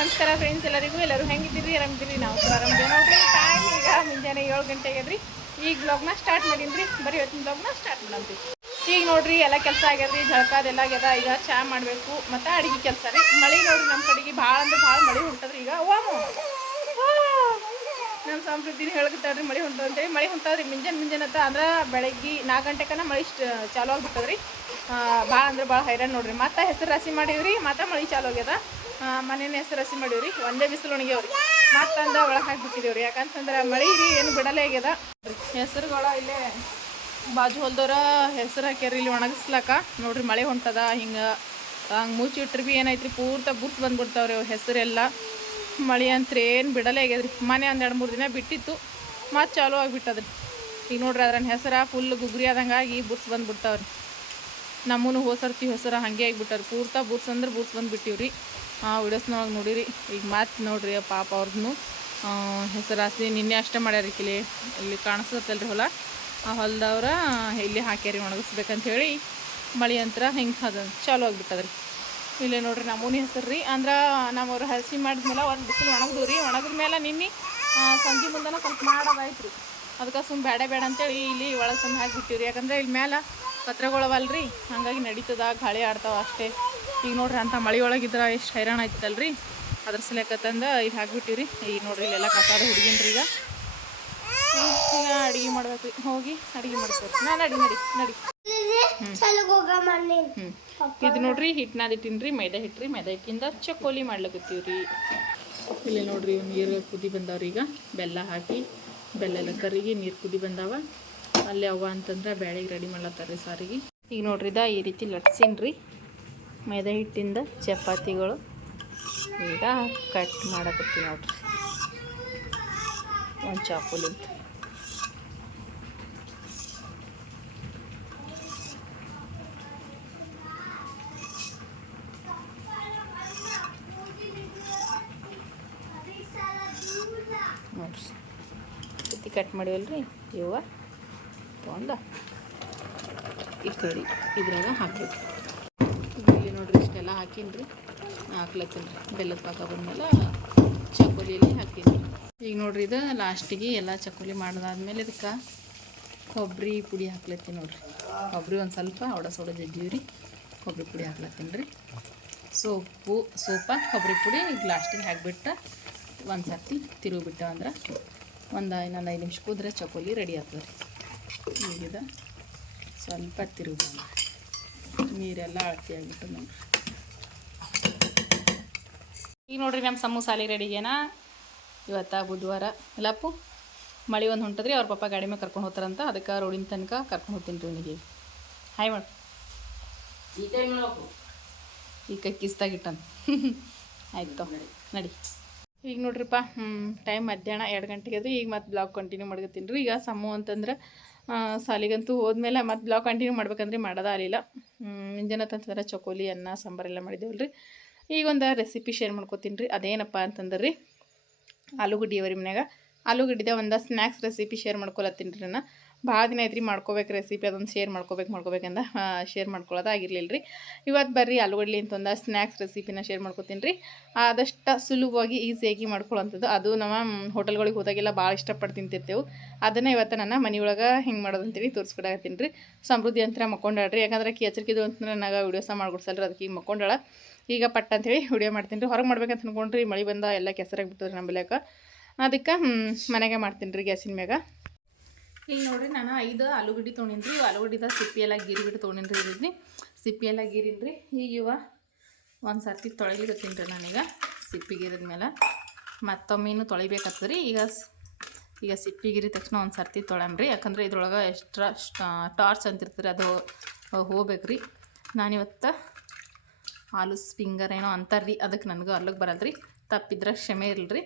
ನಮಸ್ಕಾರ ಫ್ರೆಂಡ್ಸ್ ಎಲ್ಲರಿಗೂ. ಎಲ್ಲರೂ ಹೆಂಗಿದ್ದೀರಿ? ಆರಾಮಿದ್ದೀರಿ? ನಾವು ಆರಾಮಿದ್ದೀವಿ. ನೋಡ್ರಿ ಟೈಮ್ ಈಗ ಮುಂಜಾನೆ ಏಳು ಗಂಟೆಗೆ ಈಗ ಬ್ಲಾಗ್ನ ಸ್ಟಾರ್ಟ್ ಮಾಡೀನಿ ಬರೀ ಇವತ್ತಿನ ಬ್ಲಾಗ್ನ ಸ್ಟಾರ್ಟ್ ಮಾಡಿ ಈಗ ನೋಡ್ರಿ, ಎಲ್ಲ ಕೆಲಸ ಆಗ್ಯದ್ರಿ. ಜಳಕ ಅದೆಲ್ಲ ಆಗ್ಯದ. ಈಗ ಚಾ ಮಾಡಬೇಕು. ಮತ್ತು ಅಡಿಗೆ ಕೆಲಸ ರೀ. ಮಳೆ ನೋಡ್ರಿ ನಮ್ಮ ಕಡೆಗೆ ಭಾಳ ಅಂದ್ರೆ ಭಾಳ ಮಳೆ ಹೊಂಟದ್ರಿ ಈಗ. ಓಮು ನಮ್ಮ ಸಮೃದ್ಧಿನ ರೀ ಮಳೆ ಹೊಂಟದಂತೇಳಿ ಮಳೆ ಹೊಂಟದ್ರಿ. ಮುಂಜಾನೆ ಮುಂಜಾನೆ ಅಂತ ಅಂದ್ರೆ ಬೆಳಗ್ಗೆ ನಾಲ್ಕು ಗಂಟೆಕನ ಮಳೆ ಚಾಲು ಆಗ್ಬಿಟ್ಟದ್ರಿ. ಭಾಳ ಅಂದ್ರೆ ಭಾಳ ಹೈರಾಣ ನೋಡ್ರಿ. ಮತ್ತೆ ಹೆಸರು ರಾಸಿ ಮಾಡೀವ್ರಿ? ಮತ್ತೆ ಮಳೆ ಚಾಲು ಹೋಗ್ಯದ ಮನೇನ ಹೆಸರು ರಾಸಿ ಮಾಡೀವ್ರಿ. ಒಂದೇ ಬಿಸಿಲು ಒಣಗ್ಯಾವ್ರಿ. ಮತ್ತಂದ ಒಳಗೆ ಹಾಕ್ಬಿಟ್ಟಿದೇವ್ರಿ. ಯಾಕಂತಂದ್ರೆ ಮಳೆ ರೀ ಏನು ಬಿಡಲೇ ಆಗ್ಯದ? ಹೆಸರುಗಳ ಇಲ್ಲೇ ಬಾಜು ಹೊಲ್ದವ್ರ ಹೆಸರು ಹಾಕ್ಯಾರ ಇಲ್ಲಿ ಒಣಗಿಸ್ಲಾಕ ನೋಡ್ರಿ ಮಳೆ ಹೊಂಟದ, ಹಿಂಗೆ ಹಂಗೆ ಮುಚ್ಚಿಟ್ರಿ ಭೀ ಏನೈತ್ರಿ? ಪೂರ್ತ ಬುರ್ಸ್ ಬಂದ್ಬಿಡ್ತಾವ್ರಿ ಅವು ಹೆಸರೆಲ್ಲ. ಮಳೆ ಅಂತ್ರಿ ಏನು ಬಿಡಲೇ ಆಗ್ಯದ್ರಿ. ಮನೆ ಒಂದು ಎರಡು ಮೂರು ದಿನ ಬಿಟ್ಟಿತ್ತು. ಮತ್ತು ಚಾಲು ಆಗಿಬಿಟ್ಟದ್ರಿ. ಈಗ ನೋಡ್ರಿ ಅದ್ರ ಹೆಸರು ಫುಲ್ ಗುಗ್ರಿ ಆದಂಗಾಗಿ ಬುರ್ಸ್ ಬಂದ್ಬಿಡ್ತಾವ್ರಿ. ನಮ್ಮೂ ಹೋಸರ್ತಿ ಹೊಸರ ಹಾಗೆ ಆಗಿಬಿಟ್ಟಾರೆ. ಪೂರ್ತ ಬೂಟ್ಸ್ ಅಂದ್ರೆ ಬುರ್ಸ್ ಬಂದುಬಿಟ್ಟಿವ್ರಿ. ವಿಡಿಯೋಸ್ನೊಳಗೆ ನೋಡಿರಿ. ಈಗ ಮಾತು ನೋಡಿರಿ ಪಾಪ ಅವ್ರದ್ದು ಹೆಸರು ಹಾಸಿ ನಿನ್ನೆ ಅಷ್ಟೇ ಮಾಡ್ಯಾರ ಕಿಲಿ. ಇಲ್ಲಿ ಕಾಣಿಸ್ತಲ್ರಿ ಹೊಲ. ಆ ಹೊಲದವ್ರ ಇಲ್ಲಿ ಹಾಕ್ಯಾರಿ ಒಣಗಿಸ್ಬೇಕಂತ ಹೇಳಿ ಮಳೆ ಅಂತರ ಹಿಂಗೆ ಅದ ಚಾಲು ಆಗಿಬಿಟ್ಟದ್ರಿ. ಇಲ್ಲೇ ನೋಡ್ರಿ ನಮೂನಿ ಹೆಸರು ರೀ ಅಂದ್ರೆ ನಮ್ಮವ್ರು ಹಸಿ ಮಾಡಿದ್ಮೇಲೆ ಒಂದು ಬಿಸಿಲು ಒಣಗಿದ್ವು ರೀ ಒಣಗಿದ ಮೇಲೆ ನಿನ್ನೆ ಸಂಜೆ ಮುಂದನ ಸ್ವಲ್ಪ ಮಾಡೋದಾಯ್ತು ರೀ ಅದಕ್ಕೆ ಸುಮ್ಮ ಬೇಡ ಬೇಡ ಅಂತೇಳಿ ಇಲ್ಲಿ ಒಳಗೆ ತಂದು ಹಾಕಿಬಿಟ್ಟಿವ್ರಿ ಯಾಕಂದ್ರೆ ಇಲ್ಲಿ ಮೇಲೆ ಪತ್ರಗಳವಲ್ರಿ, ಹಾಗಾಗಿ ನಡೀತದ, ಗಾಳಿ ಆಡ್ತಾವೆ ಅಷ್ಟೇ. ಈಗ ನೋಡ್ರಿ ಅಂತ ಮಳೆ ಒಳಗಿದ್ರೆ ಎಷ್ಟು ಹೈರಾಣ ಆಯ್ತಲ್ರಿ ಅದ್ರ ಸಲಕ ತಂದು ಇಲ್ಲಿ ಹಾಕ್ಬಿಟ್ಟಿವ್ರಿ. ಈಗ ನೋಡ್ರಿ ಇಲ್ಲೆಲ್ಲ ಕಸಾದ ಹುಡುಗಿನ್ರಿ ಈಗ. ಈಗ ಅಡುಗೆ ಮಾಡ್ಬೇಕು. ರೀ ಹೋಗಿ ಅಡುಗೆ ಮಾಡ್ಬೇಕು ನಾನು ನಡಿ ನಡಿ ನಡಿ. ಇದು ನೋಡ್ರಿ ಹಿಟ್ಟು ಇಟ್ಟಿನ್ರಿ ರೀ ಮೈದಾ ಹಿಟ್ಟು ರೀ ಮೈದಾ ಹಿಟ್ಟಿಂದ ಮಾಡ್ಲಕತ್ತೀವಿ ರೀ ಇಲ್ಲಿ ನೋಡ್ರಿ ನೀರು ಕುದಿ ಬಂದವ್ರಿ ಈಗ ಬೆಲ್ಲ ಹಾಕಿ ಬೆಲ್ಲ ಎಲ್ಲ ಕರಿಗಿ ನೀರು ಕುದಿ ಬಂದಾವ. ಅಲ್ಲಿ ಅವ ಅಂತಂದ್ರೆ ಬ್ಯಾಳಿಗೆ ರೆಡಿ ಮಾಡ್ಲತ್ತಾರ ಸಾರಿಗೆ. ಈಗ ನೋಡ್ರಿದ ಈ ರೀತಿ ಲಟ್ಸಿನ್ರಿ. ಮೈದಾ ಹಿಟ್ಟಿಂದ ಚಪಾತಿಗಳು. ಈಗ ಕಟ್ ಮಾಡಕತ್ತೀವಿ ನೋಡ್ರಿ. ಒಂದು ಚಾಕುಲಿಂತ ನೋಡ್ರಿ ಸುತ್ತಿ ಕಟ್ ಮಾಡಿವಲ್ರಿ? ಇವ ತೊಗೊಂಡು ಈ ಕಡೆ, ಇದ್ರಾಗ ಹಾಕಬೇಕು. ಇಲ್ಲಿ ನೋಡ್ರಿ ಇಷ್ಟೆಲ್ಲ ಹಾಕೀನಿ ಹಾಕ್ಲತ್ತೀನಿ ರೀ ಬೆಲ್ಲದ ಪಾಕ ಬಂದಮೇಲೆ ಚಕೋಲಿಯಲ್ಲಿ ಹಾಕೀನಿ ಈಗ ನೋಡ್ರಿ ಇದು ಲಾಸ್ಟಿಗೆ ಎಲ್ಲ ಚಕೋಲಿ ಮಾಡಿದಾದ್ಮೇಲೆ ಇದಕ್ಕೆ ಕೊಬ್ಬರಿ ಪುಡಿ ಹಾಕ್ಲತ್ತೀನಿ ನೋಡ್ರಿ. ಕೊಬ್ಬರಿ ಒಂದು ಸ್ವಲ್ಪ, ಅವಡ ಸೋಡ ರೀ ಕೊಬ್ಬರಿ ಪುಡಿ ಹಾಕ್ಲತ್ತೀನಿ ರೀ ಸೋಪು, ಸೋಪ ಕೊಬ್ಬರಿ ಪುಡಿ ಈಗ ಲಾಸ್ಟಿಗೆ ಹಾಕಿಬಿಟ್ಟು ಒಂದು ಸರ್ತಿ ತಿರುಗಿಬಿಟ್ಟೆ ಅಂದ್ರೆ ಒಂದು ಇನ್ನೊಂದು ಐದು ನಿಮಿಷ ಕುದ್ರೆ ಚಕೋಲಿ ರೆಡಿ ಆಗ್ತದೆ. ರೀ ಈಗಿದ ಸ್ವಲ್ಪ ತಿರುಗಿ ನೀರೆಲ್ಲ ಅಳತಿ ಆಗಿಬಿಟ್ಟು ನೋಡ್ರಿ ಈಗ ನೋಡ್ರಿ ನಮ್ಮ ಸಮೂಸಾಲಿ ರೆಡಿಗೇನ? ಇವತ್ತ ಬುಧವಾರ. ಎಲ್ಲಪ್ಪು ಮಳೆ ಒಂದು ಹೊಂಟದ್ರಿ ಅವ್ರ ಪಾಪ ಗಾಡಿ ಮೇಲೆ ಕರ್ಕೊಂಡು ಹೋಗ್ತಾರಂತ ಅದಕ್ಕೆ ರೋಡಿನ ತನಕ ಕರ್ಕೊಂಡು ಹೋಗ್ತೀನಿ ರೀ ಅವನಿಗೆ. ಹಾಯ್ ಮಾಡಿ ಈ ಕೈ ಕಿಸ್ತಾಗಿಟ್ಟನು ಆಯ್ತು ನಡಿ. ಈಗ ನೋಡ್ರಿಪ್ಪ ಟೈಮ್ ಮಧ್ಯಾಹ್ನ ಎರಡು ಗಂಟೆಗೆ ಅದು ಈಗ ಮತ್ತೆ ಬ್ಲಾಗ್ ಕಂಟಿನ್ಯೂ ಮಾಡ್ಕೊತೀನಿ ರೀ. ಈಗ ಸಮ್ಮು ಅಂತಂದ್ರೆ ಸಾಲಿಗಂತೂ ಹೋದ್ಮೇಲೆ ಮತ್ತೆ ಬ್ಲಾಗ್ ಕಂಟಿನ್ಯೂ ಮಾಡ್ಬೇಕಂದ್ರೆ ಮಾಡೋದ ಆಗಲಿಲ್ಲ. ಮುಂಜಾನೆ ತಂತಂದ್ರೆ ಚಕೋಲಿ ಅನ್ನ ಸಾಂಬಾರೆಲ್ಲ ಮಾಡಿದ್ದೇವಲ್ಲ ರೀ. ಈಗ ಒಂದು ರೆಸಿಪಿ ಶೇರ್ ಮಾಡ್ಕೊತೀನಿ ರೀ. ಅದೇನಪ್ಪ ಅಂತಂದ್ರೆ ರೀ, ಆಲೂಗಡ್ಡಿ ಅವರಿ ಮನ್ಯಾಗ. ಆಲೂಗಡ್ಡಿದ ಒಂದು ಸ್ನ್ಯಾಕ್ಸ್ ರೆಸಿಪಿ ಶೇರ್ ಮಾಡ್ಕೊಳತ್ತೀನಿ ರೀ ನಾನು ಭಾಳ ದಿನ ಐತ್ರಿ ಮಾಡ್ಕೋಬೇಕು ರೆಸಿಪಿ ಅದೊಂದು ಶೇರ್ ಮಾಡ್ಕೋಬೇಕು ಮಾಡ್ಕೋಬೇಕಂದ ಶೇರ್ ಮಾಡ್ಕೊಳ್ಳೋದು ಆಗಿರಲಿಲ್ಲ ರೀ ಇವತ್ತು ಬರ್ರಿ ಆಲೂಗಡ್ಲಿ ಅಂತಂದ ಸ್ನ್ಯಾಕ್ಸ್ ರೆಸಿಪಿನ ಶೇರ್ ಮಾಡ್ಕೊತೀನಿ ರೀ. ಆದಷ್ಟು ಸುಲಭವಾಗಿ ಈಸಿಯಾಗಿ ಮಾಡ್ಕೊಳ್ಳೋಂಥದ್ದು ಅದು ನಮ್ಮ ಹೋಟೆಲ್ಗಳಿಗೆ ಹೋದಾಗೆಲ್ಲ ಭಾಳ ಇಷ್ಟಪಟ್ಟು ತಿಂತಿರ್ತೇವೆ. ಅದನ್ನು ಇವತ್ತು ನಾನು ಮನೆಯೊಳಗೆ ಹೆಂಗೆ ಮಾಡೋದು ಅಂತೇಳಿ ತೋರಿಸ್ಕೊಡತ್ತೀನಿ ರೀ. ಸಮೃದ್ಧಿ ಅಂತ ಮಕ್ಕೊಂಡಾಳ್ರಿ. ಯಾಕಂದ್ರೆ ಕಿ ಎಚ್ಚರಿಕೆದು ಅಂತ ನನಗೆ ವಿಡಿಯೋಸ ಮಾಡ್ಕೊಡ್ಸಲ್ರಿ. ಅದಕ್ಕೆ ಈಗ ಮಕ್ಕೊಂಡಾಳ. ಈಗ ಪಟ್ ಅಂತೇಳಿ ವಿಡಿಯೋ ಮಾಡ್ತೀನಿ ರೀ. ಹೊರಗೆ ಮಾಡ್ಬೇಕಂತ ಅನ್ಕೊಂಡ್ರಿ. ಮಳೆ ಬಂದ ಎಲ್ಲ ಕೆಸರಾಗ್ಬಿಟ್ಟದ್ರಿ ನಮ್ಮ ಬೆಲೆಕ ಅದಕ್ಕೆ ಮನೆಗೆ ಮಾಡ್ತೀನಿ ರೀ ಗ್ಯಾಸಿನ ಮ್ಯಾಗ. ಇಲ್ಲಿ ನೋಡ್ರಿ, ನಾನು ಐದು ಆಲೂಗಡ್ಡೆ ತೊಗೊಂಡಿನಿ ರೀ ಆಲೂಗಡ್ಡಿದ ಸಿಪ್ಪಿ ಎಲ್ಲ ಗೀರಿಬಿಟ್ಟು ತೊಗೊಂಡಿನಿ ಇದ್ರಿ ಸಿಪ್ಪಿ ಎಲ್ಲ ಗೀರಿನಿ ರೀ ಈಗ ಇವ ಒಂದು ಸರ್ತಿ ತೊಳಿಲಿಕತ್ತೀನಿ ರೀ ನಾನೀಗ ಸಿಪ್ಪಿ ಗೀರಿದ ಮೇಲೆ ಮತ್ತೊಮ್ಮೆನೂ ರೀ ಈಗ ಈಗ ಸಿಪ್ಪಿ ಗಿರಿ ತಕ್ಷಣ ಒಂದು ಸರ್ತಿ ತೊಳನ್ರಿ. ಯಾಕಂದ್ರೆ ಇದ್ರೊಳಗೆ ಎಕ್ಸ್ಟ್ರಾ ಟಾರ್ಚ್ ಅಂತಿರ್ತೀರಿ ಅದು ಹೋಗ್ಬೇಕು ರೀ ನಾನಿವತ್ತು ಆಲೂ ಫಿಂಗರ್ ಏನೋ ಅಂತಾರ್ರಿ. ಅದಕ್ಕೆ ನನಗೂ ಅರ್ಲಕ್ಕೆ ಬರಲ್ರಿ. ತಪ್ಪಿದ್ರೆ ಕ್ಷಮೆ ಇರಲ್ರಿ.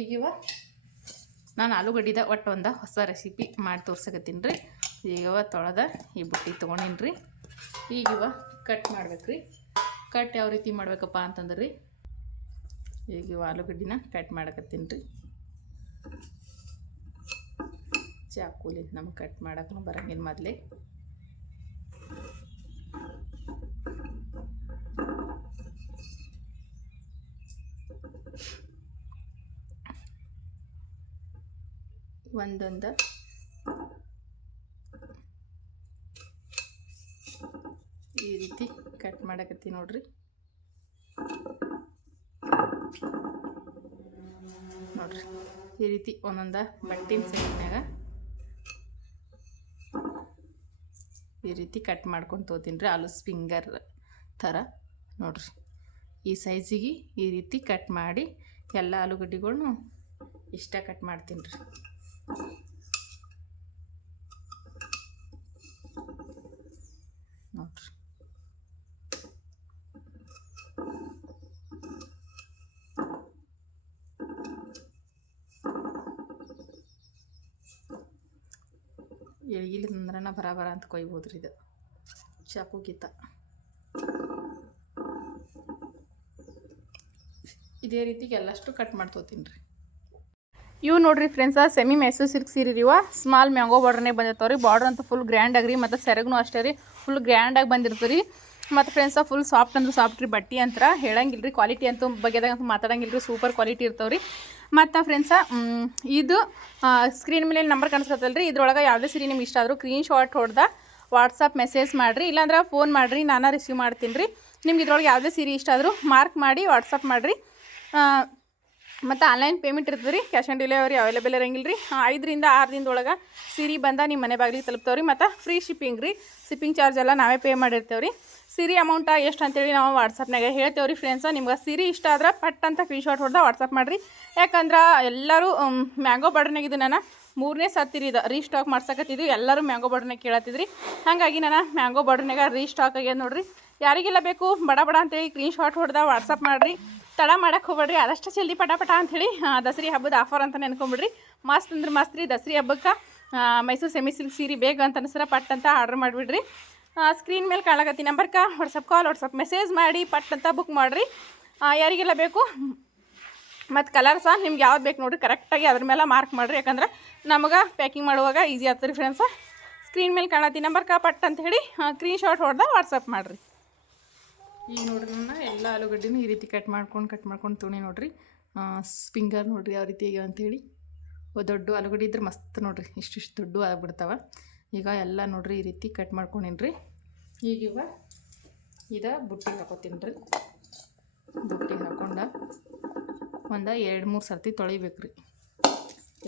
ಈಗಿವ ನಾನು ಆಲೂಗಡ್ಡಿದ ಒಟ್ಟು ಒಂದು ಹೊಸ ರೆಸಿಪಿ ಮಾಡಿ ತೋರ್ಸಕತ್ತೀನಿ ರೀ. ಈಗವ ತೊಳೆದ ಈ ಬುಟ್ಟಿ ತೊಗೊಂಡಿನಿ ರೀ. ಈಗಿವ ಕಟ್ ಮಾಡ್ಬೇಕು ರೀ ಕಟ್ ಯಾವ ರೀತಿ ಮಾಡ್ಬೇಕಪ್ಪ ಅಂತಂದ್ರೆ ರೀ. ಈಗ ಇವ ಆಲೂಗಡ್ಡಿನ ಕಟ್ ಮಾಡಕತ್ತೀನಿ ರೀ. ಚಾಕೂಲಿ ನಮ್ಗೆ ಕಟ್ ಮಾಡೋಕ್ಕೂ ಬರೋಂಗಿಲ್ಲ ಮೊದಲೇ. ಒಂದೊಂದು. ಈ ರೀತಿ ಕಟ್ ಮಾಡಕತ್ತಿ ನೋಡ್ರಿ. ನೋಡ್ರಿ, ಈ ರೀತಿ ಒಂದೊಂದು ಬಟ್ಟಿನ ಸೈಡ್ನಾಗ ಈ ರೀತಿ ಕಟ್ ಮಾಡ್ಕೊಂಡು ತೋತೀನಿ ರೀ ಆಲೂಸ್ ಫಿಂಗರ್ ಥರ. ನೋಡ್ರಿ, ಈ ಸೈಜಿಗೆ ಈ ರೀತಿ ಕಟ್ ಮಾಡಿ ಎಲ್ಲ ಆಲೂಗಡ್ಡೆಗಳ್ನು ಇಷ್ಟ ಕಟ್ ಮಾಡ್ತೀನಿ ರೀ ನೋಡ್ರಿ ಬರ ಬರ ಅಂತ ಕೊಯ್ಬೋದು ರೀ ಇದು. ಚಾಕು ಗೀತ ಇದೇ ರೀತಿಗೆ ಎಲ್ಲಷ್ಟು ಕಟ್ ಮಾಡ್ಕೋತೀನಿ ರೀ. ಇವು ನೋಡ್ರಿ ಫ್ರೆಂಡ್ಸ ಸೆಮಿ ಮೈಸೂರು ಸಿಲ್ಕ್ ಸೀರೆ ರೀ ಸ್ಮಾಲ್ ಮ್ಯಾಂಗೋ ಬಾರ್ಡರ್ನೇ ಬಂದಿರ್ತಾವೆ ರೀ. ಬಾರ್ಡರ್ ಅಂತ ಫುಲ್ ಗ್ರ್ಯಾಂಡ್ ಆಗ್ರಿ ಮತ್ತು ಸೆರಗು ಅಷ್ಟೇ ರೀ. ಫುಲ್ ಗ್ರ್ಯಾಂಡಾಗಿ ಬಂದಿರ್ತವೆ ರೀ. ಮತ್ತು ಫ್ರೆಂಡ್ಸ ಫುಲ್ ಸಾಫ್ಟ್ ಅಂದ್ರೆ ಸಾಫ್ಟ್ ರೀ. ಬಟ್ಟೆ ಅಂತ ಹೇಳಂಗಿಲ್ಲ ರೀ. ಕ್ವಾಲಿಟಿ ಅಂತೂ ಬಗ್ಗೆದಾಗ ಅಂತೂ ಮಾತಾಡಂಗಿಲ್ಲ ರೀ. ಸೂಪರ್ ಕ್ವಾಲಿಟಿ ಇರ್ತಾವೆ ರೀ. ಮತ್ತು ಫ್ರೆಂಡ್ಸ ಇದು ಸ್ಕ್ರೀನ್ ಮೇಲೆ ನಂಬರ್ ಕಾಣಿಸ್ಕೊತಲ್ಲ ರೀ ಇದ್ರೊಳಗೆ ಯಾವುದೇ ಸೀರೆ ನಿಮ್ಗೆ ಇಷ್ಟ ಆದರೂ ಸ್ಕ್ರೀನ್ ಶಾಟ್ ಹೊಡೆದ ವಾಟ್ಸಪ್ ಮೆಸೇಜ್ ಮಾಡಿರಿ. ಇಲ್ಲಾಂದ್ರೆ ಫೋನ್ ಮಾಡಿರಿ. ನಾನು ರಿಸೀವ್ ಮಾಡ್ತೀನಿ ರೀ. ನಿಮ್ಗೆ ಇದ್ರೊಳಗೆ ಯಾವುದೇ ಸೀರೆ ಇಷ್ಟ ಆದರೂ ಮಾರ್ಕ್ ಮಾಡಿ ವಾಟ್ಸಪ್ ಮಾಡಿರಿ. ಮತ್ತು ಆನ್ಲೈನ್ ಪೇಮೆಂಟ್ ಇರ್ತದೆ ರೀ ಕ್ಯಾಶ್ ಆನ್ ಡೆಲಿವರಿ ಅವೈಲೇಬಲ್ ಇರಂಗಿಲ್ಲ ರೀ ಐದರಿಂದ ಆರು ದಿನದೊಳಗೆ ಸೀರೆ ಬಂದ ನಿಮ್ಮ ಮನೆ ಬಾಗಿಲಿಗೆ ತಲುಪ್ತವ್ರಿ. ಮತ್ತು ಫ್ರೀ ಶಿಪ್ಪಿಂಗ್ ರೀ ಶಿಪ್ಪಿಂಗ್ ಚಾರ್ಜ್ ಎಲ್ಲ ನಾವೇ ಪೇ ಮಾಡಿರ್ತೇವೆ ರೀ ಸೀರೆ ಅಮೌಂಟ ಎಷ್ಟು ಅಂತೇಳಿ ನಾವು ವಾಟ್ಸಪ್ನಾಗ ಹೇಳ್ತೇವೆ ರೀ ಫ್ರೆಂಡ್ಸ ನಿಮ್ಗೆ ಸೀರೆ ಇಷ್ಟ ಆದ್ರೆ ಪಟ್ ಅಂತ ಸ್ಕ್ರೀನ್ಶಾಟ್ ಹೊಡೆದ ವಾಟ್ಸಪ್ ಮಾಡಿರಿ. ಯಾಕಂದ್ರೆ ಎಲ್ಲರೂ ಮ್ಯಾಂಗೋ ಬಾರ್ಡರ್ನಾಗಿದ್ದು ನಾನು ಮೂರನೇ ಸತ್ತಿರಿ ಇದು ರೀಸ್ಟಾಕ್ ಮಾಡ್ಸಕತ್ತಿದ್ವಿ. ಎಲ್ಲರೂ ಮ್ಯಾಂಗೋ ಬಾರ್ಡರ್ನಾಗ ಕೇಳತ್ತಿದ್ರಿ. ಹಾಗಾಗಿ ನಾನು ಮ್ಯಾಂಗೋ ಬಾರ್ಡರ್ನಾಗ ರೀಸ್ಟಾಕ್ ಆಗ್ಯದ ನೋಡ್ರಿ. ಯಾರಿಗೆಲ್ಲ ಬೇಕು ಬಡ ಬಡ ಅಂತೇಳಿ ಕ್ರೀನ್ ಶಾಟ್ ಹೊಡೆದ ವಾಟ್ಸಪ್ ಮಾಡಿರಿ. ತಡ ಮಾಡಕ್ಕೆ ಹೋಗ್ಬೇಡ್ರಿ. ಆದಷ್ಟು ಜಲ್ದಿ ಪಟ ಪಟ ಅಂಥೇಳಿ ದಸರಿ ಹಬ್ಬದ ಆಫರ್ ಅಂತ ನೆನ್ಕೊಂಬಿಡ್ರಿ. ಮಸ್ತ್ ಅಂದ್ರೆ ಮಸ್ತ್ ರೀ ದಸರಿ ಹಬ್ಬಕ್ಕೆ. ಮೈಸೂರು ಸೆಮಿ ಸಿಲ್ಕ್ ಸೀರೆ ಬೇಗ ಅಂತ ಅನ್ಸರ ಪಟ್ ಅಂತ ಆರ್ಡ್ರ್ ಮಾಡಿಬಿಡ್ರಿ. ಸ್ಕ್ರೀನ್ ಮೇಲೆ ಕಾಳಾಗತ್ತಿ ನಂಬರ್ಗೆ ವಾಟ್ಸಪ್ ಕಾಲ್ ವಾಟ್ಸಪ್ ಮೆಸೇಜ್ ಮಾಡಿ, ಪಟ್ ಅಂತ ಬುಕ್ ಮಾಡಿರಿ. ಯಾರಿಗೆಲ್ಲ ಬೇಕು, ಮತ್ತು ಕಲರ್ ಸಹ ನಿಮ್ಗೆ ಯಾವ್ದು ಬೇಕು ನೋಡಿರಿ ಕರೆಕ್ಟಾಗಿ ಅದ್ರ ಮೇಲೆ ಮಾರ್ಕ್ ಮಾಡಿರಿ. ಯಾಕಂದ್ರೆ ನಮಗೆ ಪ್ಯಾಕಿಂಗ್ ಮಾಡುವಾಗ ಈಸಿ ಆಗ್ತದೆ ರೀ ಫ್ರೆಂಡ್ಸ ಸ್ಕ್ರೀನ್ ಮೇಲೆ ಕಾಣತ್ತಿ ನಂಬರ್ಗೆ ಪಟ್ ಅಂತ ಹೇಳಿ ಸ್ಕ್ರೀನ್ ಶಾಟ್ ಹೊಡೆದ ವಾಟ್ಸಪ್ ಮಾಡಿರಿ. ಈಗ ನೋಡ್ರಿ ನಾನು ಎಲ್ಲ ಆಲೂಗಡ್ಡೆನೂ ಈ ರೀತಿ ಕಟ್ ಮಾಡ್ಕೊಂಡು ಕಟ್ ಮಾಡ್ಕೊಂಡು ತುಣಿ ನೋಡ್ರಿ. ಸ್ಪಿಂಗರ್ ನೋಡ್ರಿ ಯಾವ ರೀತಿ ಆಗ್ಯಾವ ಅಂಥೇಳಿ ದೊಡ್ಡ ಆಲೂಗಡ್ಡೆ ಇದ್ರೆ ಮಸ್ತ್ ನೋಡ್ರಿ. ಇಷ್ಟಿಷ್ಟು ದೊಡ್ಡ ಆಗ್ಬಿಡ್ತಾವ. ಈಗ ಎಲ್ಲ ನೋಡ್ರಿ ಈ ರೀತಿ ಕಟ್ ಮಾಡ್ಕೊಂಡಿನ್ರಿ. ಈಗ ಇವ ಇದ ಬುಟ್ಟಿ ಹಾಕೋತೀನಿ ರೀ ಬುಟ್ಟಿಗೆ ಹಾಕೊಂಡ ಒಂದು ಎರಡು ಮೂರು ಸರ್ತಿ ತೊಳಿಬೇಕು ರೀ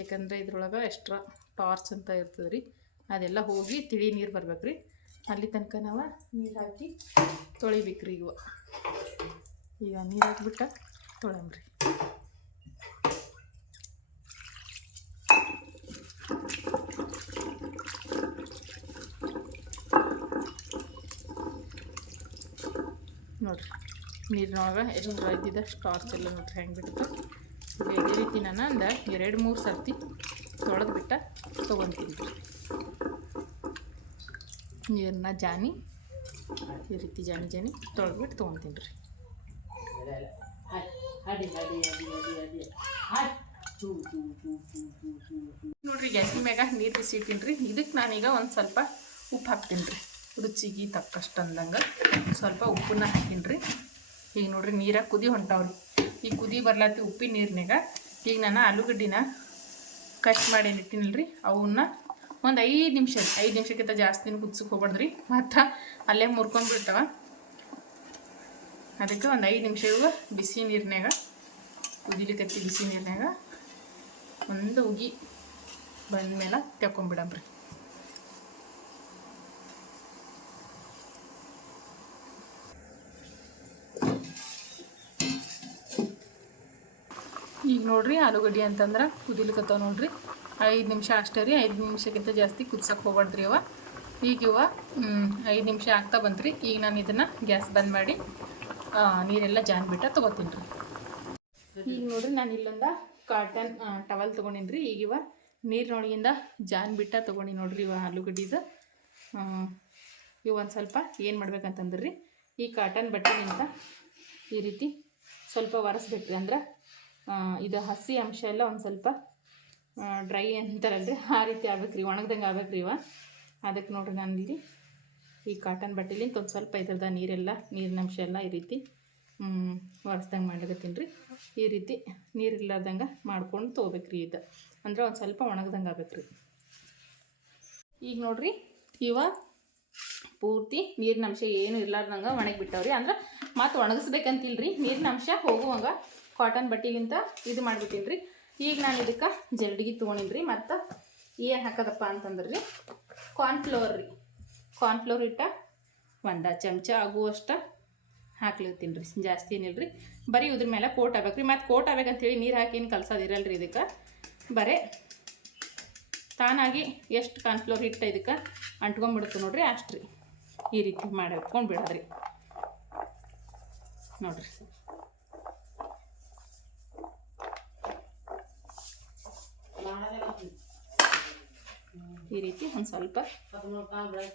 ಯಾಕಂದರೆ ಇದ್ರೊಳಗೆ ಎಕ್ಸ್ಟ್ರಾ ಟಾರ್ಚ್ ಅಂತ ಇರ್ತದೆ ರೀ ಅದೆಲ್ಲ ಹೋಗಿ ತಿಳಿ ನೀರು ಬರ್ಬೇಕು ರೀ ಅಲ್ಲಿ ತನಕ ನಾವು ನೀರು ಹಾಕಿ ತೊಳಿಬೇಕು ರೀ ಇವು. ಈಗ ನೀರು ಹಾಕ್ಬಿಟ್ಟ ತೊಳಂಬ್ರಿ. ನೋಡ್ರಿ, ನೀರಿನೊಳಗೆ ಎಷ್ಟು ಇದ್ದಿದ್ದ ಸ್ಟಾರ್ಚ್ ಎಲ್ಲ ನೋಡ್ರಿ ಹೆಂಗೆ ಈಗ ಇದೇ ರೀತಿ ನಾನು ಅಂದ ಎರಡು ಮೂರು ಸರ್ತಿ ತೊಳೆದು ಬಿಟ್ಟ ತೊಗೊತೀನಿ. ನೀರನ್ನ ಜಾನಿ, ಈ ರೀತಿ ಜಾನಿ ಜಾನಿ ತೊಳೆದ್ಬಿಟ್ಟು ತೊಗೊತೀನಿ ರೀ. ನೋಡ್ರಿ ಗ್ಯಾಸಿನ ಮ್ಯಾಗ ನೀರು ಬಿಸಿ ಇಟ್ಟಿನಿ ರೀ. ಇದಕ್ಕೆ ನಾನೀಗ ಒಂದು ಸ್ವಲ್ಪ ಉಪ್ಪು ಹಾಕ್ತೀನಿ ರೀ. ರುಚಿಗೆ ತಕ್ಕಷ್ಟು ಅಂದಂಗೆ ಸ್ವಲ್ಪ ಉಪ್ಪನ್ನ ಹಾಕೀನಿ ರೀ. ಈಗ ನೋಡ್ರಿ ನೀರಾಗ ಕುದಿ ಹೊಂಟಾವ್ರಿ ಈ ಕುದಿ ಬರ್ಲಾತಿ ಉಪ್ಪಿನ ನೀರಿನಾಗ ಈಗ ನಾನು ಆಲೂಗಡ್ಡಿನ ಕಟ್ ಮಾಡಿ ಇಟ್ಟಿನಿಲ್ರಿ. ಅವನ್ನ ಒಂದು ಐದು ನಿಮಿಷ ಐದು ನಿಮಿಷಕ್ಕಿಂತ ಜಾಸ್ತಿ ಕುದ್ಸಕ್ಕೆ ಹೋಗ್ಬಾರ್ದ್ರಿ. ಮತ್ತು ಅಲ್ಲೇ ಮುರ್ಕೊಂಡ್ಬಿಡ್ತಾವ ಅದಕ್ಕೆ ಒಂದು ಐದು ನಿಮಿಷ ಬಿಸಿ ನೀರಿನಾಗ ಕುದಿಲಿಕತ್ತಿ ಬಿಸಿ ನೀರಿನಾಗ ಒಂದು ಉಗಿ ಬಂದ್ಮೇಲೆ ತೆಕ್ಕೊಂಬಿಡಮ್ರಿ ಈಗ ನೋಡ್ರಿ ಆಲೂಗಡ್ಡೆ ಅಂತಂದ್ರೆ ಕುದಿಲಿಕತ್ತಾವ ನೋಡ್ರಿ. ಐದು ನಿಮಿಷ ಅಷ್ಟೇ ರೀ, ಐದು ನಿಮಿಷಕ್ಕಿಂತ ಜಾಸ್ತಿ ಕುದ್ಸಕ್ಕೆ ಹೋಗ್ಬಾರ್ದ್ರಿ ಅವ ಈಗ ಇವ ಐದು ನಿಮಿಷ ಆಗ್ತಾ ಬಂತ್ರಿ, ಈಗ ನಾನು ಇದನ್ನು ಗ್ಯಾಸ್ ಬಂದ್ ಮಾಡಿ ನೀರೆಲ್ಲ ಜಾನ್ ಬಿಟ್ಟ ತೊಗೋತೀನಿ ರೀ. ಈಗ ನೋಡ್ರಿ, ನಾನು ಇಲ್ಲೊಂದ ಕಾಟನ್ ಟವಲ್ ತೊಗೊಂಡಿನಿ ರೀ, ಈಗ ಇವ ನೀರಿನೊಳಗಿಂದ ಜಾನ್ ಬಿಟ್ಟ ತೊಗೊಂಡಿ ನೋಡ್ರಿ ಇವ ಆಲೂಗಡ್ಡಿದು. ಇವು ಒಂದು ಸ್ವಲ್ಪ ಏನು ಮಾಡ್ಬೇಕಂತಂದ್ರೆ ಈ ಕಾಟನ್ ಬಟ್ಟೆಗಿಂತ ಈ ರೀತಿ ಸ್ವಲ್ಪ ಒರೆಸ್ಬೇಕ್ರಿ ಅಂದ್ರೆ ಇದು ಹಸಿ ಅಂಶ ಎಲ್ಲ ಒಂದು ಸ್ವಲ್ಪ ಡ್ರೈ ಅಂತಾರಲ್ರಿ? ಆ ರೀತಿ ಆಗ್ಬೇಕ್ರಿ, ಒಣಗ್ದಂಗೆ ಆಗ್ಬೇಕ್ರಿ ಇವ. ಅದಕ್ಕೆ ನೋಡ್ರಿ ನಾನು ಇಲ್ಲಿ ಈ ಕಾಟನ್ ಬಟ್ಟೆಲಿಂತ ಒಂದು ಸ್ವಲ್ಪ ಇದ್ರದ ನೀರೆಲ್ಲ, ನೀರಿನ ಅಂಶ ಎಲ್ಲ ಈ ರೀತಿ ಒರೆಸ್ದಂಗೆ ಮಾಡ್ಲಿಕ್ಕೆ ಈ ರೀತಿ ನೀರು ಇರ್ಲಾರ್ದಂಗೆ ಮಾಡ್ಕೊಂಡು ತೊಗೋಬೇಕ್ರಿ ಇದು. ಅಂದ್ರೆ ಒಂದು ಸ್ವಲ್ಪ ಒಣಗ್ದಂಗೆ ಆಗ್ಬೇಕ್ರಿ. ಈಗ ನೋಡ್ರಿ, ಇವ ಪೂರ್ತಿ ನೀರಿನ ಅಂಶ ಏನು ಇರ್ಲಾರ್ದಂಗೆ ಒಣಗಿ ಬಿಟ್ಟವ್ರಿ ಅಂದ್ರೆ ಮತ್ತೆ ಒಣಗಿಸ್ಬೇಕಂತಿಲ್ರಿ, ನೀರಿನ ಅಂಶ ಹೋಗುವಾಗ ಕಾಟನ್ ಬಟ್ಟೆಗಿಂತ ಇದು ಮಾಡ್ಬಿಟ್ಟಿನಿ ರೀ ಈಗ ನಾನು ಇದಕ್ಕೆ ಜಲ್ಡಿಗೆ ತೊಗೊಂಡಿನಿ ರೀ ಮತ್ತು ಏನು ಹಾಕೋದಪ್ಪ ಅಂತಂದ್ರೆ ರೀ ಕಾರ್ನ್ಫ್ಲೋರ್ ರೀ. ಕಾರ್ನ್ಫ್ಲೋರ್ ಇಟ್ಟ ಒಂದು ಚಮಚ ಆಗುವಷ್ಟು ಹಾಕ್ಲಿರ್ತೀನಿ ರೀ ಜಾಸ್ತಿ ಏನಿಲ್ಲ ರೀ ಬರೀ ಇದ್ರ ಮೇಲೆ ಕೋಟ್ ಆಗ್ಬೇಕು ರೀ ಮತ್ತು ಕೋಟ್ ಆಗ್ಬೇಕಂತೇಳಿ ನೀರು ಹಾಕಿ ಏನು ಕಲ್ಸೋದಿರಲ್ಲ ರೀ ಇದಕ್ಕೆ. ಬರೇ ತಾನಾಗಿ ಎಷ್ಟು ಕಾರ್ನ್ಫ್ಲೋರ್ ಹಿಟ್ಟು ಇದಕ್ಕೆ ಅಂಟ್ಕೊಂಡ್ಬಿಡ್ತು ನೋಡ್ರಿ ಅಷ್ಟು ರೀ ಈ ರೀತಿ ಮಾಡಿ ಹಾಕ್ಕೊಂಡು ಬಿಡೋದ್ರಿ. ನೋಡ್ರಿ. ಈ ರೀತಿ ಒಂದು ಸ್ವಲ್ಪ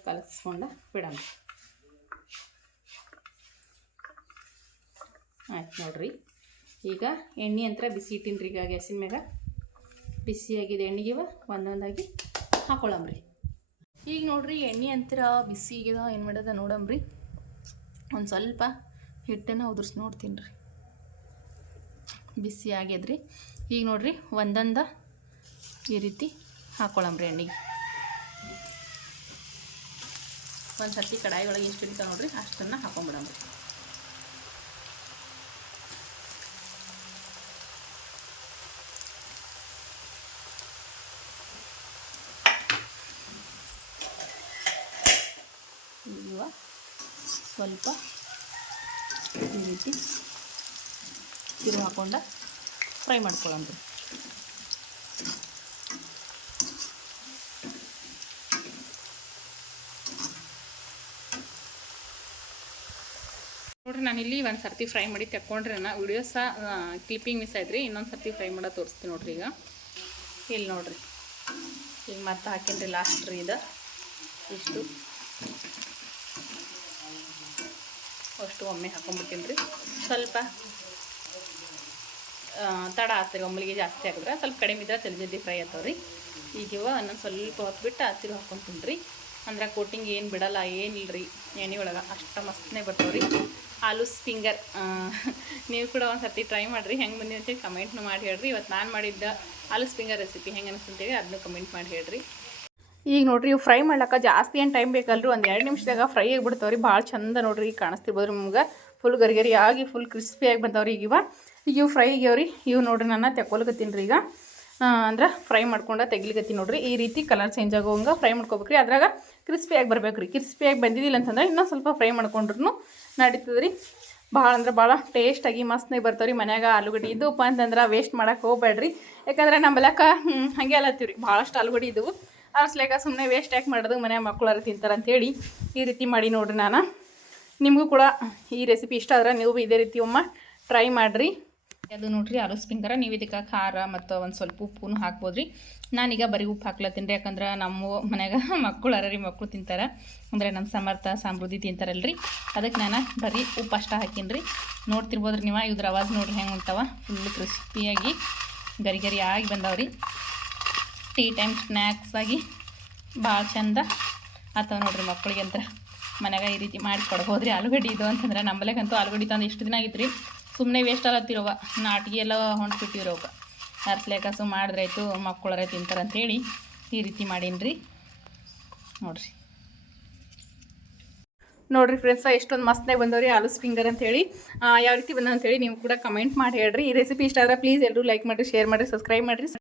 ಕಲಸ್ಕೊಂಡು ಬಿಡೋಣ. ಆಯ್ತು ನೋಡ್ರಿ. ಈಗ ಎಣ್ಣೆ ಅಂತ ಬಿಸಿ ಇಟ್ಟಿನ್ರಿ ಈಗ ಗ್ಯಾಸಿನ ಮ್ಯಾಗ. ಬಿಸಿಯಾಗಿದೆ ಎಣ್ಣೆಗಿವ ಒಂದೊಂದಾಗಿ ಹಾಕೊಳ್ಳಂಬ್ರಿ ಈಗ ನೋಡ್ರಿ ಎಣ್ಣೆ ಅಂತರ ಬಿಸಿ ಏನು ಮಾಡೋದ ನೋಡಂಬ್ರಿ ಒಂದು ಸ್ವಲ್ಪ ಹಿಟ್ಟನ್ನು ಉದುರ್ಸಿ ನೋಡ್ತೀನಿ ರೀ ಬಿಸಿ ಆಗ್ಯದ್ರಿ. ಈಗ ನೋಡ್ರಿ ಒಂದೊಂದ ಈ ರೀತಿ ಹಾಕೊಳ್ಳಂಬ್ರಿ ಎಣ್ಣೆಗೆ. ಒಂದು ಸರ್ತಿ ಕಡಾಯಿ ಒಳಗೆ ಎಷ್ಟು ಇರ್ತಾವೆ ನೋಡ್ರಿ, ಅಷ್ಟನ್ನು ಹಾಕೊಂಬಿಡೋಣ. ಸ್ವಲ್ಪ ಈ ರೀತಿ ತಿರು ಹಾಕೊಂಡು ಫ್ರೈ ಮಾಡ್ಕೊಳ್ಳಂಬ್ರಿ ನೋಡ್ರಿ, ನಾನು ಇಲ್ಲಿ ಒಂದು ಸರ್ತಿ ಫ್ರೈ ಮಾಡಿ ತಕ್ಕೊಂಡ್ರೆ ನಾ ವಿಡಿಯೋ ಸಹ ಕ್ಲಿಪ್ಪಿಂಗ್ ಮಿಸ್ ಆಯ್ತು ರೀ ಇನ್ನೊಂದು ಸರ್ತಿ ಫ್ರೈ ಮಾಡೋ ತೋರಿಸ್ತೀನಿ ನೋಡ್ರಿ ಈಗ. ಇಲ್ಲಿ ನೋಡ್ರಿ. ಈಗ ಮತ್ತೆ ಹಾಕಿನ್ರಿ ಲಾಸ್ಟ್ ರೀ ಇದು. ಇಷ್ಟು. ಅಷ್ಟು ಒಮ್ಮೆ ಹಾಕೊಂಡ್ಬಿಡ್ತೀನಿ ರೀ ಸ್ವಲ್ಪ ತಡ ಆತ್ರಿ, ಒಮ್ಮಲಿಗೆ ಜಾಸ್ತಿ ಆಗಿದ್ರೆ ಸ್ವಲ್ಪ ಕಡಿಮೆ ಇದ್ರೆ ತಲೆ ಜಲ್ದಿ ಫ್ರೈ ಆಗ್ತಾವೆ ರೀ ಈಗ ಇವ ಸ್ವಲ್ಪ ಹೊತ್ತು ಬಿಟ್ಟು ಹತ್ತಿರ ಹಾಕೊಂತೀನಿ ರೀ ಅಂದ್ರೆ ಕೋಟಿಂಗ್ ಏನು ಬಿಡಲ್ಲ ಏನಿಲ್ಲ ರೀ ಎಣ್ಣೆ ಒಳಗೆ. ಅಷ್ಟು ಮಸ್ತನೇ ಬರ್ತಾವೆ ರೀ ಆಲೂ ಫಿಂಗರ್ ನೀವು ಕೂಡ ಒಂದು ಸರ್ತಿ ಟ್ರೈ ಮಾಡಿರಿ. ಹೆಂಗೆ ಬಂದಿ ಅಂತೇಳಿ ಕಮೆಂಟ್ನು ಮಾಡಿ ಹೇಳ್ರಿ. ಇವತ್ತು ನಾನು ಮಾಡಿದ್ದ ಆಲೂಸ್ ಫಿಂಗರ್ ರೆಸಿಪಿ ಹೆಂಗೆ ಅನಿಸ್ತಂತೇಳಿ ಅದನ್ನು ಕಮೆಂಟ್ ಮಾಡಿ ಹೇಳ್ರಿ. ಈಗ ನೋಡ್ರಿ, ಇವು ಫ್ರೈ ಮಾಡ್ಲಕ್ಕ ಜಾಸ್ತಿ ಏನು ಟೈಮ್ ಬೇಕಲ್ರಿ? ಒಂದು ಎರಡು ನಿಮಿಷದಾಗ ಫ್ರೈ ಆಗಿಬಿಡ್ತಾವ್ರಿ. ಭಾಳ ಚಂದ ನೋಡ್ರಿ ಈಗ ಕಾಣಿಸ್ತಿರ್ಬೋದು ನಿಮ್ಗೆ. ಫುಲ್ ಗರಿಗರಿ ಆಗಿ ಫುಲ್ ಕ್ರಿಸ್ಪಿಯಾಗಿ ಬಂದವ್ರಿ ಈಗ ಇವ. ಈಗ ಇವು ಫ್ರೈ ಆಗ್ಯಾವ್ರಿ. ಇವು ನೋಡ್ರಿ ನಾನು ತೆಕ್ಕೊಲ್ಕತ್ತೀನಿ ರೀ ಈಗ. ಅಂದ್ರೆ ಫ್ರೈ ಮಾಡ್ಕೊಂಡು ತೆಗಿಲಿಕತ್ತೀನಿ ನೋಡ್ರಿ. ಈ ರೀತಿ ಕಲರ್ ಚೇಂಜ್ ಆಗೋಂಗೆ ಫ್ರೈ ಮಾಡ್ಕೋಬೇಕ್ರಿ. ಅದ್ರಾಗ ಕ್ರಿಸ್ಪಿಯಾಗಿ ಬರ್ಬೇಕು ರೀ ಕ್ರಿಸ್ಪಿಯಾಗಿ ಬಂದಿದ್ದಿಲ್ಲ ಅಂತಂದ್ರೆ ಇನ್ನೂ ಸ್ವಲ್ಪ ಫ್ರೈ ಮಾಡ್ಕೊಂಡ್ರು ನಡೀತದೆ ರೀ ಭಾಳ ಅಂದ್ರೆ ಭಾಳ ಟೇಸ್ಟಾಗಿ ಮಸ್ತ್ನಾಗಿ ಬರ್ತಾವೆ ರೀ ಮನ್ಯಾಗ ಆಲೂಗಡ್ಡೆ. ಇದ್ದವಪ್ಪ ಅಂತಂದ್ರೆ ವೇಸ್ಟ್ ಮಾಡಕ್ಕೆ ಹೋಗ್ಬೇಡ್ರಿ. ಯಾಕಂದ್ರೆ ನಮ್ಮ ಬಲಕ ಹಾಗೆ ರೀ ಭಾಳಷ್ಟು ಆಲೂಗಡ್ಡೆ ಇದ್ದವು ಅರ್ಸ್ಲೇಕ ಸುಮ್ಮನೆ ವೇಸ್ಟ್ ಯಾಕೆ ಮಾಡೋದು? ಮನೆ ಮಕ್ಕಳಾರು ತಿಂತಾರೆ ಅಂತೇಳಿ ಈ ರೀತಿ ಮಾಡಿ ನೋಡ್ರಿ ನಾನು. ನಿಮಗೂ ಕೂಡ ಈ ರೆಸಿಪಿ ಇಷ್ಟ ಆದ್ರೆ ನೀವು ಇದೇ ರೀತಿ ಒಮ್ಮೆ ಟ್ರೈ ಮಾಡಿರಿ. ಅದು ನೋಡ್ರಿ ಆಲೂ ಸ್ಪಿಂಕರ ನೀವು ಇದಕ್ಕೆ ಖಾರ ಮತ್ತು ಒಂದು ಸ್ವಲ್ಪ ಉಪ್ಪು ಹಾಕ್ಬೋದು ರೀ ನಾನೀಗ ಬರೀ ಉಪ್ಪು ಹಾಕ್ಲತ್ತೀನಿ ರೀ, ಯಾಕಂದ್ರೆ ನಮ್ಮ ಮನ್ಯಾಗ ಮಕ್ಕಳು ಅರರಿ ಮಕ್ಕಳು ತಿಂತಾರೆ. ಅಂದರೆ ನಮ್ಮ ಸಮರ್ಥ, ಸಮೃದ್ಧಿ ತಿಂತಾರಲ್ರಿ. ಅದಕ್ಕೆ ನಾನು ಬರೀ ಉಪ್ಪು ಅಷ್ಟ ಹಾಕೀನಿ ರೀ. ನೋಡ್ತಿರ್ಬೋದು ರೀ ನೀವು, ಇದ್ರ ಅವಾಜ್ ನೋಡ್ರಿ ಹೆಂಗೆ ಉಂಟಾವ. ಫುಲ್ ಕ್ರಿಸ್ಪಿಯಾಗಿ ಗರಿ ಗರಿ ಆಗಿ ಬಂದಾವ್ರಿ ಟೀ ಟೈಮ್ ಸ್ನ್ಯಾಕ್ಸ್ ಆಗಿ ಭಾಳ ಚಂದ ಆತವ ನೋಡ್ರಿ ಮಕ್ಕಳಿಗೆ ಅಂತ ಮನ್ಯಾಗ ಈ ರೀತಿ ಮಾಡಿ ಕೊಡ್ಬೋದು ರೀ ಆಲೂಗಡ್ಡೆ ಇದು ಅಂತಂದ್ರೆ ನಮ್ಮಲ್ಲಿಗಂತೂ ಆಲೂಗಡ್ಡೆ ತಂದು ಎಷ್ಟು ದಿನ ಆಗಿತ್ತು ರೀ ಸುಮ್ಮನೆ ವೇಸ್ಟ್ ಆಗತ್ತಿರವ ನಾಟಿಗೆ ಎಲ್ಲ ಹೊಂಟು ಬಿಟ್ಟಿರೋವ ಹರ್ಸ್ಲೇಕ ಕಾಸು ಮಾಡಿದ್ರಾಯ್ತು ಮಕ್ಕಳರೆ ತಿಂತಾರೆ ಅಂತೇಳಿ ಈ ರೀತಿ ಮಾಡೀನಿ ರೀ ನೋಡ್ರಿ. ನೋಡ್ರಿ ಫ್ರೆಂಡ್ಸ ಎಷ್ಟೊಂದು ಮಸ್ತಾಗಿ ಬಂದವ್ರಿ ಆಲೂ ಫಿಂಗರ್ ಅಂತೇಳಿ. ಯಾವ ರೀತಿ ಬಂದ ಅಂತೇಳಿ ನೀವು ಕೂಡ ಕಮೆಂಟ್ ಮಾಡಿ ಹೇಳ್ರಿ. ಈ ರೆಸಿಪಿ ಇಷ್ಟ ಆದ್ರೆ ಪ್ಲೀಸ್ ಎಲ್ಲರೂ ಲೈಕ್ ಮಾಡಿರಿ ಶೇರ್ ಮಾಡಿರಿ ಸಬ್ಸ್ಕ್ರೈಬ್ ಮಾಡಿರಿ.